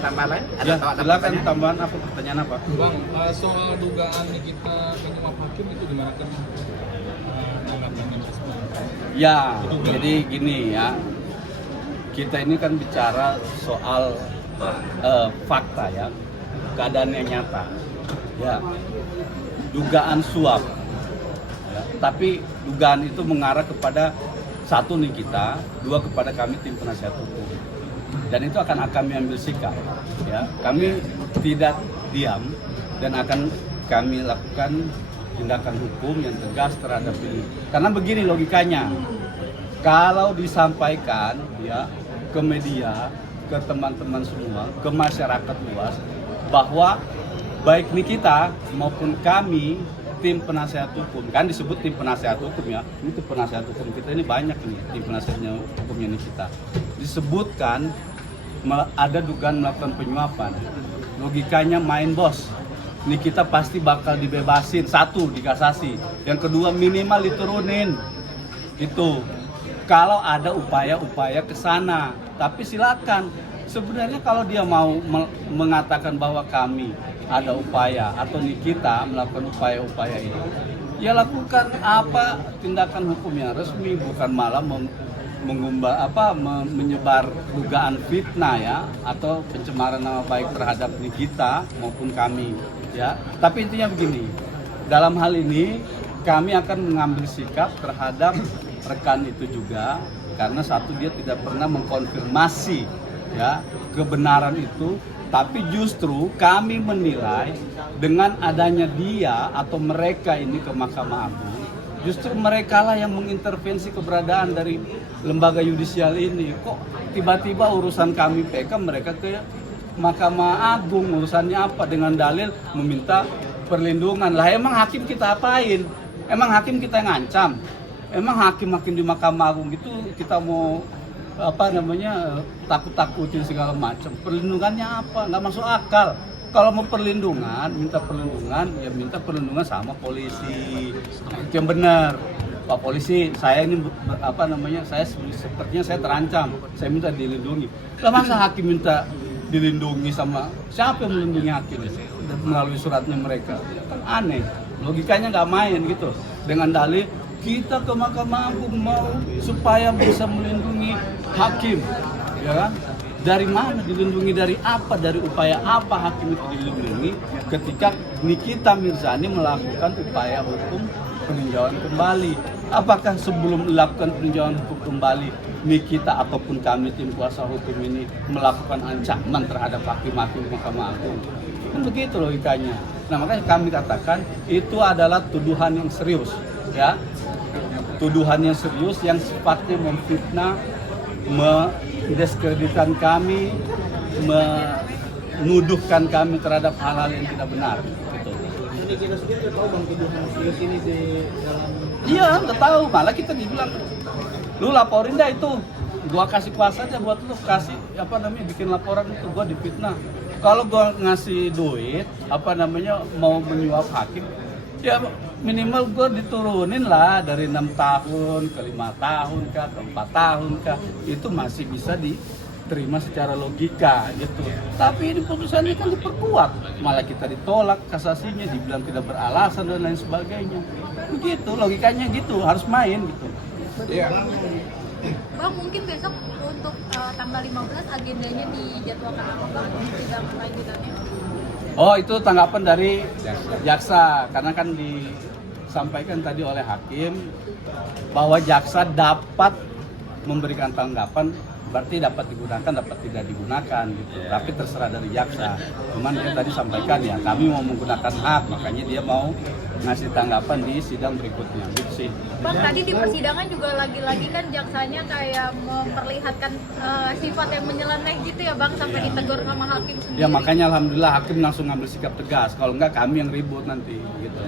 tambahan lain? Ya, ada silakan pertanyaan? tambahan apa, pertanyaan apa? Bang, soal dugaan Nikita menyuap hakim itu gimana kan? Tanggapannya respon. Ya, jadi gini ya, kita ini kan bicara soal fakta ya, keadaan yang nyata. Ya, dugaan suap. Ya, tapi dugaan itu mengarah kepada satu nih kita, dua kepada kami tim penasihat hukum. Dan itu akan kami ambil sikap. Ya, kami tidak diam dan akan kami lakukan tindakan hukum yang tegas terhadap ini. Karena begini logikanya, kalau disampaikan ya ke media, ke teman-teman semua, ke masyarakat luas, bahwa baik Nikita maupun kami tim penasehat hukum, kan disebut tim penasehat hukum ya, ini tim penasehat hukum kita ini banyak nih, tim penasehatnya hukumnya Nikita, disebutkan ada dugaan melakukan penyuapan. Logikanya main bos, Nikita pasti bakal dibebasin, satu dikasasi, yang kedua minimal diturunin itu kalau ada upaya-upaya ke sana. Tapi silakan, sebenarnya kalau dia mau mengatakan bahwa kami ada upaya atau Nikita melakukan upaya-upaya ini, ya lakukan apa tindakan hukum yang resmi, bukan malah menyebar dugaan fitnah ya atau pencemaran nama baik terhadap Nikita maupun kami ya. Tapi intinya begini, dalam hal ini kami akan mengambil sikap terhadap rekan itu juga, karena satu, dia tidak pernah mengkonfirmasi ya kebenaran itu, tapi justru kami menilai dengan adanya dia atau mereka ini ke Mahkamah Agung, justru mereka lah yang mengintervensi keberadaan dari lembaga yudisial ini. Kok tiba-tiba urusan kami PK mereka ke Mahkamah Agung, urusannya apa? Dengan dalil meminta perlindungan. Lah emang hakim kita apain? Emang hakim kita yang ngancam? Emang hakim-hakim di Mahkamah Agung gitu kita mau takut-takutin segala macam? Perlindungannya apa? Nggak masuk akal. Kalau mau perlindungan, minta perlindungan sama polisi. Itu yang benar. Pak polisi, saya ini sepertinya saya terancam, saya minta dilindungi. Lah masa hakim minta dilindungi sama siapa yang melindungi hakim? Melalui suratnya mereka. Kan aneh. Logikanya nggak main gitu. Dengan dalih kita ke Mahkamah Agung mau supaya bisa melindungi hakim, ya kan? Dari mana dilindungi, dari apa, dari upaya apa hakim itu dilindungi ketika Nikita Mirzani melakukan upaya hukum peninjauan kembali? Apakah sebelum melakukan peninjauan hukum kembali Nikita ataupun kami tim kuasa hukum ini melakukan ancaman terhadap hakim-hakim Mahkamah Agung? Kan begitu logikanya. Nah makanya kami katakan itu adalah tuduhan yang serius, ya. Tuduhan yang serius yang sifatnya memfitnah, mendiskreditkan kami, menuduhkan kami terhadap hal-hal yang tidak benar. Gitu. Jadi kita sendiri udah tahu bang tuduhan serius ini di dalam. Iya, udah tahu. Malah kita dibilang, lu laporin dah itu, gua kasih kuasa aja buat lu bikin laporan itu, gua difitnah. Kalau gua ngasih duit, mau menyuap hakim, ya minimal gue diturunin lah dari 6 tahun ke 5 tahun kah, ke 4 tahun kah, itu masih bisa diterima secara logika gitu. Tapi ini putusannya kan diperkuat, malah kita ditolak kasasinya, dibilang tidak beralasan dan lain sebagainya. Begitu logikanya gitu, harus main gitu. Iya. Bang, mungkin besok untuk tanggal 15 agendanya dijadwalkan apa bang untuk sidang lanjutannya? Oh, itu tanggapan dari jaksa, karena kan disampaikan tadi oleh hakim bahwa jaksa dapat memberikan tanggapan, berarti dapat digunakan, dapat tidak digunakan gitu. Tapi terserah dari jaksa. Cuman dia tadi sampaikan ya, kami mau menggunakan hak, makanya dia mau ngasih tanggapan di sidang berikutnya gitu sih. Bang, tadi di persidangan juga lagi-lagi kan jaksanya kayak memperlihatkan sifat yang menyeleneh gitu ya bang, sampai ditegur sama hakim sendiri. Ya makanya alhamdulillah hakim langsung ngambil sikap tegas, kalau enggak kami yang ribut nanti gitu.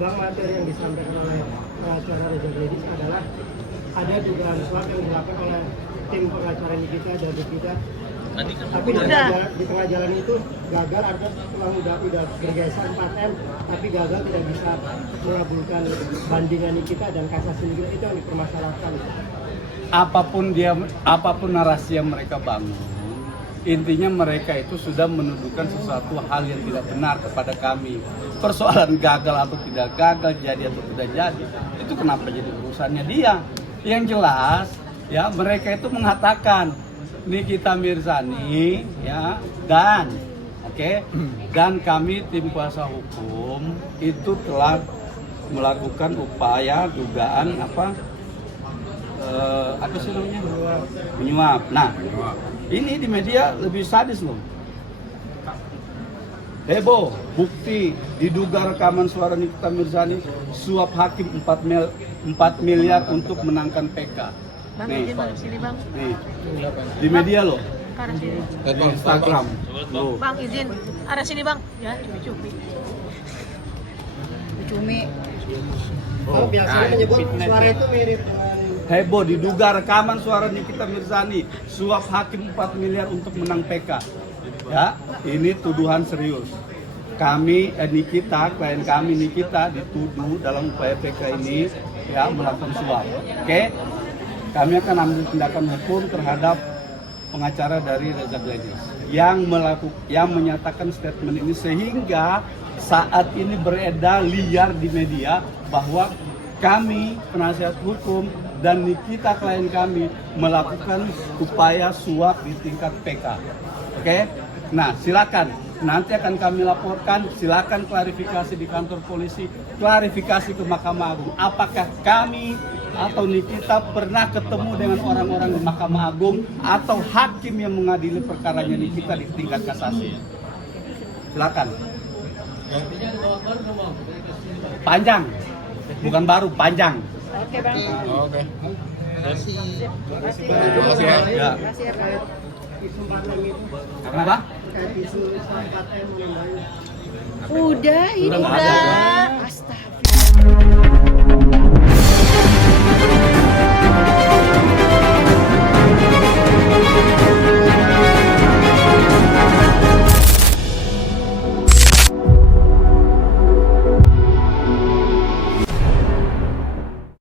Bang, materi yang disampaikan oleh pengacara Reza Gledis adalah ada dugaan suap yang dilakukan oleh tim pengacara Nikita dan Nikita. Tapi di tengah jalan itu gagal, artinya setelah udah bergeser 4M, tapi gagal tidak bisa mengabulkan bandingan Nikita dan kasasi Nikita, itu yang dipermasalahkan. Apapun narasi yang mereka bangun, Intinya mereka itu sudah menuduhkan sesuatu hal yang tidak benar kepada kami. Persoalan gagal atau tidak gagal, jadi atau tidak jadi, itu kenapa jadi urusannya dia? Yang jelas, ya mereka itu mengatakan Nikita Mirzani, ya dan dan kami tim kuasa hukum itu telah melakukan upaya dugaan apa sih namanya menyuap. Nah, ini di media lebih sadis loh. Heboh, bukti diduga rekaman suara Nikita Mirzani suap hakim 4 miliar untuk menangkan PK. Bang, Nih, izin masuk sini bang. nih, di media loh, Arah sini. di Instagram. Loh. Bang izin, arah sini bang. Ya, cumi-cumi. Cumi. Oh, biasanya menyebut suara itu mirip dengan Heboh diduga rekaman suara Nikita Mirzani suap hakim 4 miliar untuk menang PK. Ya, ini tuduhan serius. Kami Nikita, klien kami Nikita dituduh dalam upaya PK ini ya melakukan suap. Oke. Kami akan ambil tindakan hukum terhadap pengacara dari Reza Gladys yang menyatakan statement ini sehingga saat ini beredar liar di media bahwa kami penasihat hukum dan Nikita klien kami melakukan upaya suap di tingkat PK. Oke? Nah, silakan. Nanti akan kami laporkan, silakan klarifikasi di kantor polisi, klarifikasi ke Mahkamah Agung. Apakah kami atau Nikita pernah ketemu dengan orang-orang di Mahkamah Agung atau hakim yang mengadili perkaranya Nikita di tingkat kasasi? Silakan. Panjang. Bukan baru, panjang. Oke bang. Oke. Terima kasih Ya. Kasih ya bang. isu 4M itu. Kenapa? Kayak isu 4M mengenai Udah ini Udah nggak ada. udah.